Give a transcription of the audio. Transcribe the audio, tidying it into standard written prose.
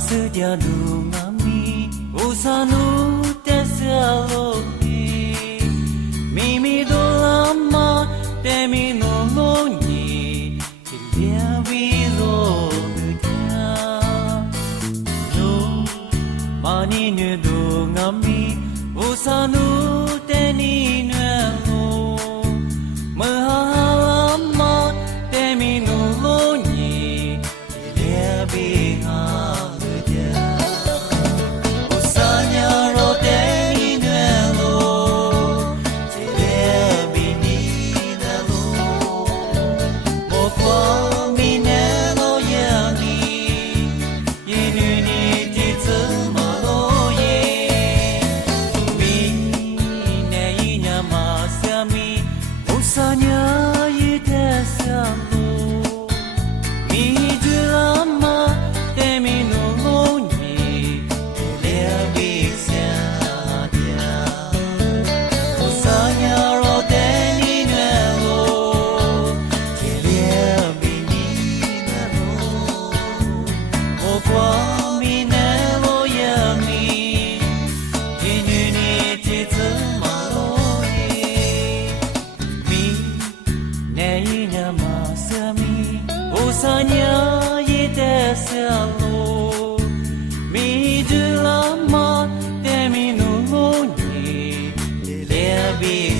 sư dia du ngami usanu tesaloki mimi do lama temi no lo ni tilia vi lo dia no mani ne do ngami usanu teni ne lo mahalama temi no lo ni tilia vi Usanya yite selo mi de lama temi no ni le bi